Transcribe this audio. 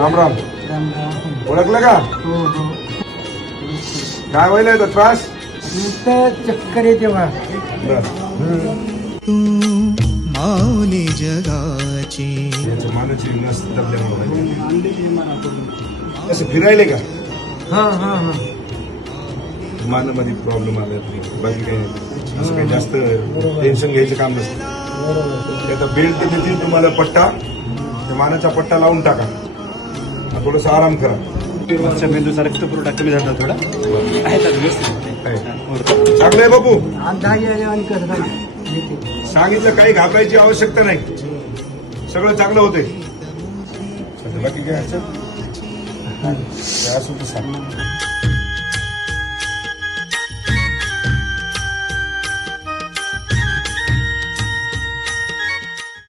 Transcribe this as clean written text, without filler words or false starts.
राम राम. राम राम. ओळखलं का? हो हो. काय व्हायला येतं त्रास? नुसतं चक्कर येते बा. तू माऊली जगाची. मानाची नस दबल्यामुळे असं फिरायले का? हा हा हा. मानामध्ये प्रॉब्लेम आला बाकी काही नाही. असं काही जास्त टेन्शन घ्यायचं काम नसतं. बरोबर. आता बेल्ट देतील तुम्हाला पट्टा, त्या मानाचा पट्टा लावून टाका. थोडंसं आराम करा. मेंदूचा रक्तपुरवठा कमी झाला थोडा आहे तर व्यवस्थित आहे. चांगलं आहे बापू. आणि करता सांगितलं काही घाबरायची आवश्यकता नाही. सगळं चांगलं होतंय. बाकी काय असं असं तर सांग.